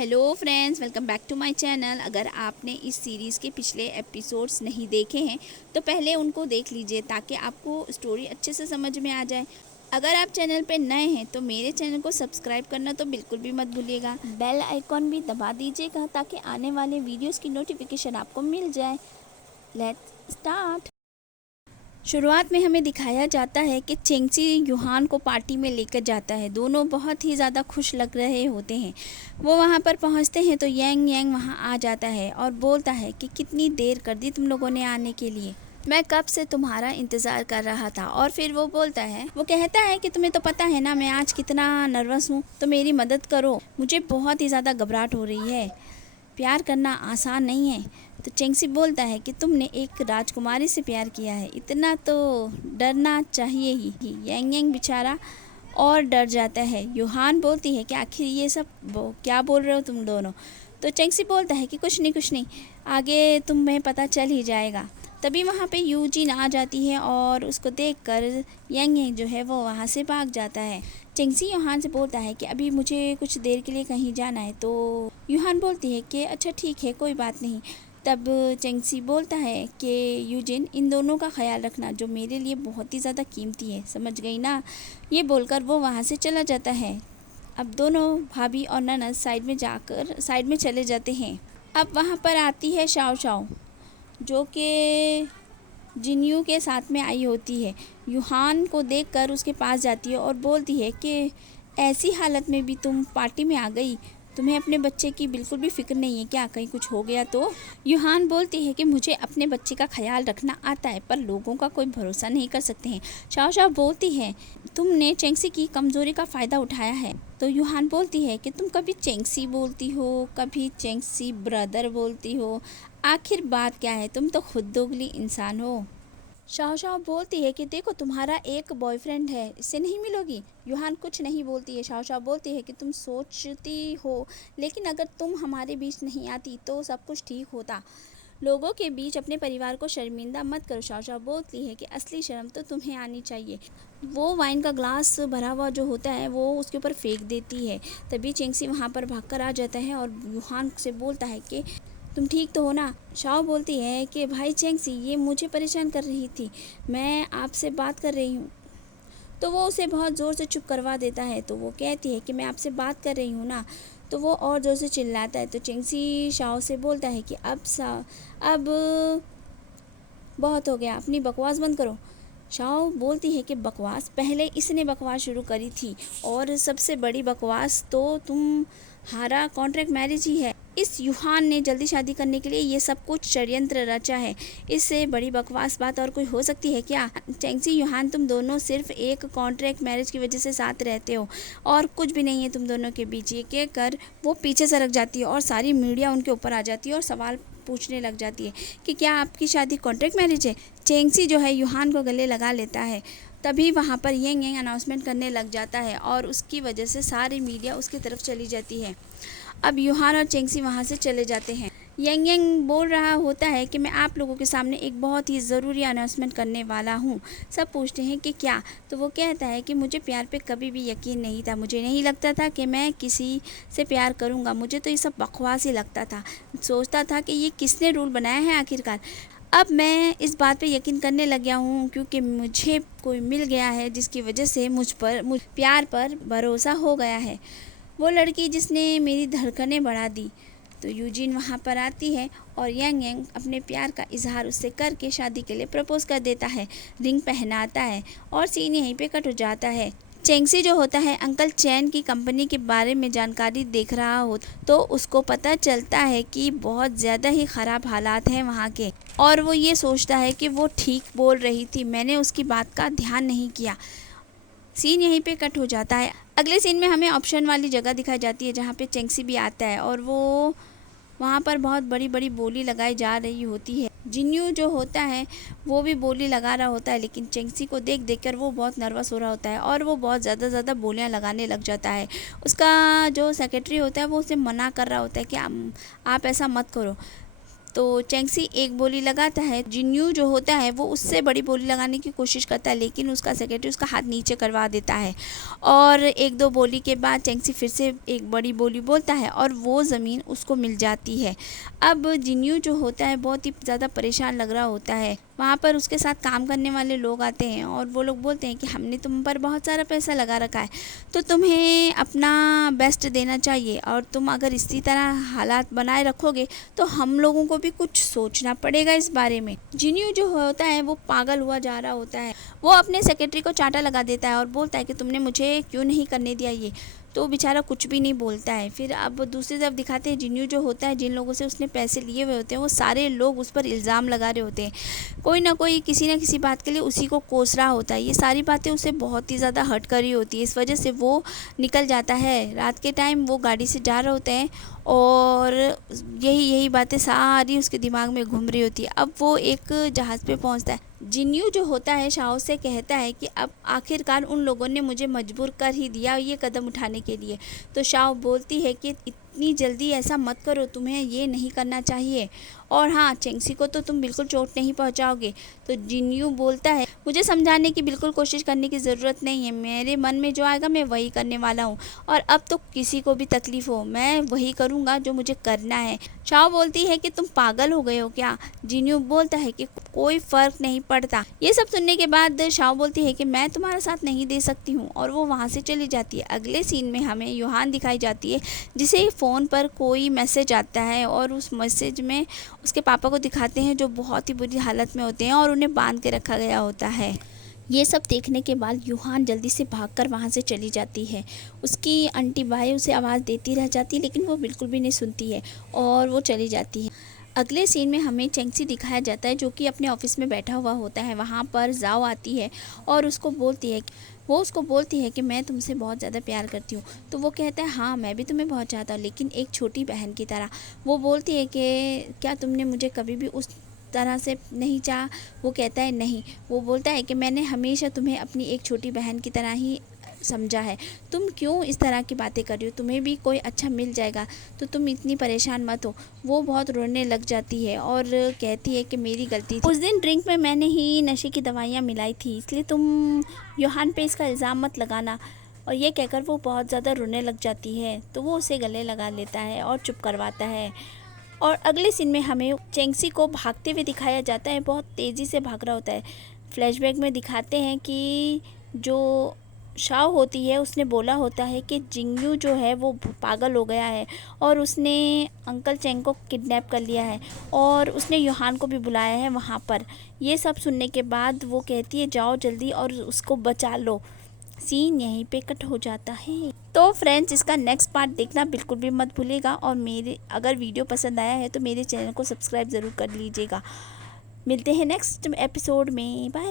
Hello friends, welcome back to my channel. अगर आपने इस सीरीज़ के पिछले एपिसोड्स नहीं देखे हैं तो पहले उनको देख लीजिए ताकि आपको स्टोरी अच्छे से समझ में आ जाए। अगर आप चैनल पे नए हैं तो मेरे चैनल को सब्सक्राइब करना तो बिल्कुल भी मत भूलिएगा। बेल आइकॉन भी दबा दीजिएगा ताकि आने वाले वीडियोस की नोटिफिकेशन आपको मिल जाए। Let's start. शुरुआत में हमें दिखाया जाता है कि चेंगसी यूहान को पार्टी में लेकर जाता है। दोनों बहुत ही ज़्यादा खुश लग रहे होते हैं। वो वहाँ पर पहुँचते हैं तो यांग यांग वहाँ आ जाता है और बोलता है कि कितनी देर कर दी तुम लोगों ने आने के लिए, मैं कब से तुम्हारा इंतज़ार कर रहा था। और फिर वो बोलता है, वो कहता है कि तुम्हें तो पता है ना मैं आज कितना नर्वस हूँ, तो मेरी मदद करो, मुझे बहुत ही ज़्यादा घबराहट हो रही है, प्यार करना आसान नहीं है। तो चेंगसी बोलता है कि तुमने एक राजकुमारी से प्यार किया है, इतना तो डरना चाहिए ही। यांग यांग बेचारा और डर जाता है। यूहान बोलती है कि आखिर ये सब क्या बोल रहे हो तुम दोनों। तो चेंगसी बोलता है कि कुछ नहीं, आगे तुम्हें पता चल ही जाएगा। तभी वहाँ पे यूजिन आ जाती है और उसको देखकर यांग यांग जो है वो वहाँ से भाग जाता है। चेंगसी यूहान से बोलता है कि अभी मुझे कुछ देर के लिए कहीं जाना है। तो यूहान बोलती है कि अच्छा ठीक है, कोई बात नहीं। तब चेंगसी बोलता है कि यूजिन, इन दोनों का ख्याल रखना जो मेरे लिए बहुत ही ज़्यादा कीमती है, समझ गई ना। ये बोलकर वो वहाँ से चला जाता है। अब दोनों भाभी और ननद साइड में चले जाते हैं। अब वहाँ पर आती है शाओ शाओ, जो कि जिन्यू के साथ में आई होती है। यूहान को देखकर उसके पास जाती है और बोलती है कि ऐसी हालत में भी तुम पार्टी में आ गई, तुम्हें अपने बच्चे की बिल्कुल भी फिक्र नहीं है क्या, कहीं कुछ हो गया तो। यूहान बोलती है कि मुझे अपने बच्चे का ख्याल रखना आता है पर लोगों का कोई भरोसा नहीं कर सकते हैं। शाओ शाओ बोलती है, तुमने चेंगसी की कमज़ोरी का फ़ायदा उठाया है। तो यूहान बोलती है कि तुम कभी चेंगसी बोलती हो, कभी चेंगसी ब्रदर बोलती हो, आखिर बात क्या है, तुम तो खुद दोगली इंसान हो। शाओ शाओ बोलती है कि देखो तुम्हारा एक बॉयफ्रेंड है, इससे नहीं मिलोगी। यूहान कुछ नहीं बोलती है। शाओ शाओ बोलती है कि तुम सोचती हो, लेकिन अगर तुम हमारे बीच नहीं आती तो सब कुछ ठीक होता। लोगों के बीच अपने परिवार को शर्मिंदा मत करो। शाओ शाओ बोलती है कि असली शर्म तो तुम्हें आनी चाहिए। वो वाइन का ग्लास भरा हुआ जो होता है वो उसके ऊपर फेंक देती है। तभी चेंगसी वहाँ पर भागकर आ जाता है और यूहान से बोलता है कि तुम ठीक तो हो ना। शाओ बोलती है कि भाई चेंगसी, ये मुझे परेशान कर रही थी, मैं आपसे बात कर रही हूँ। तो वो उसे बहुत ज़ोर से चुप करवा देता है। तो वो कहती है कि मैं आपसे बात कर रही हूँ ना। तो वो और ज़ोर से चिल्लाता है। तो चेंगसी शाओ से बोलता है कि अब बहुत हो गया, अपनी बकवास बंद करो। शाओ बोलती है कि बकवास, पहले इसने बकवास शुरू करी थी और सबसे बड़ी बकवास तो तुम्हारा कॉन्ट्रैक्ट मैरिज ही है। इस यूहान ने जल्दी शादी करने के लिए ये सब कुछ षड्यंत्र रचा है। इससे बड़ी बकवास बात और कोई हो सकती है क्या। चेंगसी यूहान, तुम दोनों सिर्फ एक कॉन्ट्रैक्ट मैरिज की वजह से साथ रहते हो और कुछ भी नहीं है तुम दोनों के बीच। ये कहकर वो पीछे सरक जाती है और सारी मीडिया उनके ऊपर आ जाती है और सवाल पूछने लग जाती है कि क्या आपकी शादी कॉन्ट्रैक्ट मैरिज है। चेंगसी जो है यूहान को गले लगा लेता है। तभी वहाँ पर येंग येंग अनाउंसमेंट करने लग जाता है और उसकी वजह से सारी मीडिया उसकी तरफ चली जाती है। अब यूहान और चेंगसी वहाँ से चले जाते हैं। येंग येंग बोल रहा होता है कि मैं आप लोगों के सामने एक बहुत ही ज़रूरी अनाउंसमेंट करने वाला हूँ। सब पूछते हैं कि क्या। तो वो कहता है कि मुझे प्यार पे कभी भी यकीन नहीं था, मुझे नहीं लगता था कि मैं किसी से प्यार करूँगा, मुझे तो ये सब बकवास ही लगता था। सोचता था कि ये किसने रूल बनाया है आखिरकार। अब मैं इस बात पे यकीन करने लग गया हूँ क्योंकि मुझे कोई मिल गया है जिसकी वजह से मुझ प्यार पर भरोसा हो गया है। वो लड़की जिसने मेरी धड़कनें बढ़ा दी। तो यूजिन वहाँ पर आती है और यांग यांग अपने प्यार का इजहार उससे करके शादी के लिए प्रपोज कर देता है, रिंग पहनाता है और सीन यहीं पे कट हो जाता है। चेंगसी जो होता है अंकल चैन की कंपनी के बारे में जानकारी देख रहा हो तो उसको पता चलता है कि बहुत ज़्यादा ही ख़राब हालात हैं वहाँ के, और वो ये सोचता है कि वो ठीक बोल रही थी, मैंने उसकी बात का ध्यान नहीं किया। सीन यहीं पे कट हो जाता है। अगले सीन में हमें ऑप्शन वाली जगह दिखाई जाती है जहाँ पे चेंगसी भी आता है और वो वहाँ पर बहुत बड़ी बड़ी बोली लगाई जा रही होती है। जिन्यू जो होता है वो भी बोली लगा रहा होता है, लेकिन चेंगसी को देख देख कर वो बहुत नर्वस हो रहा होता है और वो बहुत ज़्यादा बोलियाँ लगाने लग जाता है। उसका जो सेक्रेटरी होता है वो उसे मना कर रहा होता है कि आप ऐसा मत करो। तो चेंगसी एक बोली लगाता है। जिन्यू जो होता है वो उससे बड़ी बोली लगाने की कोशिश करता है, लेकिन उसका सेक्रेटरी उसका हाथ नीचे करवा देता है और एक दो बोली के बाद चेंगसी फिर से एक बड़ी बोली बोलता है और वो ज़मीन उसको मिल जाती है। अब जिन्यू जो होता है बहुत ही ज़्यादा परेशान लग रहा होता है। वहाँ पर उसके साथ काम करने वाले लोग आते हैं और वो लोग बोलते हैं कि हमने तुम पर बहुत सारा पैसा लगा रखा है, तो तुम्हें अपना बेस्ट देना चाहिए और तुम अगर इसी तरह हालात बनाए रखोगे तो हम लोगों को भी कुछ सोचना पड़ेगा इस बारे में। जिन्यू जो होता है वो पागल हुआ जा रहा होता है। वो अपने सेक्रेटरी को चांटा लगा देता है और बोलता है कि तुमने मुझे क्यों नहीं करने दिया ये। तो बेचारा कुछ भी नहीं बोलता है। फिर अब दूसरी तरफ दिखाते हैं जिन्यू जो होता है, जिन लोगों से उसने पैसे लिए हुए होते हैं वो सारे लोग उस पर इल्ज़ाम लगा रहे होते हैं। कोई ना कोई किसी ना किसी बात के लिए उसी को कोस रहा होता है। ये सारी बातें उसे बहुत ही ज़्यादा हर्ट कर रही होती है। इस वजह से वो निकल जाता है। रात के टाइम वो गाड़ी से जा रहे होते हैं और यही बातें सारी उसके दिमाग में घूम रही होती है। अब वो एक जहाज़ पे पहुंचता है। जिन्यू जो होता है शाओ से कहता है कि अब आखिरकार उन लोगों ने मुझे मजबूर कर ही दिया ये कदम उठाने के लिए। तो शाओ बोलती है कि इतनी जल्दी ऐसा मत करो, तुम्हें ये नहीं करना चाहिए और हाँ, चेंगसी को तो तुम बिल्कुल चोट नहीं पहुंचाओगे। तो जिन्यू बोलता है मुझे समझाने की बिल्कुल कोशिश करने की ज़रूरत नहीं है, मेरे मन में जो आएगा मैं वही करने वाला हूँ और अब तो किसी को भी तकलीफ़ हो मैं वही करूँगा जो मुझे करना है। शाओ बोलती है कि तुम पागल हो गए हो क्या। जिन्यू बोलता है कि कोई फ़र्क नहीं पड़ता। ये सब सुनने के बाद शाओ बोलती है कि मैं तुम्हारा साथ नहीं दे सकती हूँ और वो वहाँ से चली जाती है। अगले सीन में हमें यूहान दिखाई जाती है जिसे फ़ोन पर कोई मैसेज आता है और उस मैसेज में उसके पापा को दिखाते हैं जो बहुत ही बुरी हालत में होते हैं और उन्हें बांध के रखा गया होता है। ये सब देखने के बाद यूहान जल्दी से भागकर वहाँ से चली जाती है। उसकी आंटी बाई उसे आवाज़ देती रह जाती है लेकिन वो बिल्कुल भी नहीं सुनती है और वो चली जाती है। अगले सीन में हमें चेंगसी दिखाया जाता है जो कि अपने ऑफिस में बैठा हुआ होता है। वहाँ पर जाओ आती है और उसको बोलती है कि मैं तुमसे बहुत ज़्यादा प्यार करती हूँ। तो वो कहता है हाँ, मैं भी तुम्हें बहुत चाहता हूँ, लेकिन एक छोटी बहन की तरह। वो बोलती है कि क्या तुमने मुझे कभी भी उस तरह से नहीं चाहा। वो कहता है नहीं। वो बोलता है कि मैंने हमेशा तुम्हें अपनी एक छोटी बहन की तरह ही समझा है। तुम क्यों इस तरह की बातें कर रही हो, तुम्हें भी कोई अच्छा मिल जाएगा तो तुम इतनी परेशान मत हो। वो बहुत रोने लग जाती है और कहती है कि मेरी गलती थी, उस दिन ड्रिंक में मैंने ही नशे की दवाइयाँ मिलाई थी, इसलिए तुम यूहान पे इसका इल्ज़ाम मत लगाना। और ये कहकर वो बहुत ज़्यादा रोने लग जाती है। तो वो उसे गले लगा लेता है और चुप करवाता है। और अगले सीन में हमें चेंगसी को भागते हुए दिखाया जाता है, बहुत तेज़ी से भाग रहा होता है। फ्लैशबैक में दिखाते हैं कि जो शाओ होती है उसने बोला होता है कि जिंगयू जो है वो पागल हो गया है और उसने अंकल चेंग को किडनैप कर लिया है और उसने यूहान को भी बुलाया है वहाँ पर। ये सब सुनने के बाद वो कहती है जाओ जल्दी और उसको बचा लो। सीन यहीं पे कट हो जाता है। तो फ्रेंड्स, इसका नेक्स्ट पार्ट देखना बिल्कुल भी मत भूलिएगा और मेरे अगर वीडियो पसंद आया है तो मेरे चैनल को सब्सक्राइब ज़रूर कर लीजिएगा। मिलते हैं नेक्स्ट एपिसोड में। बाय।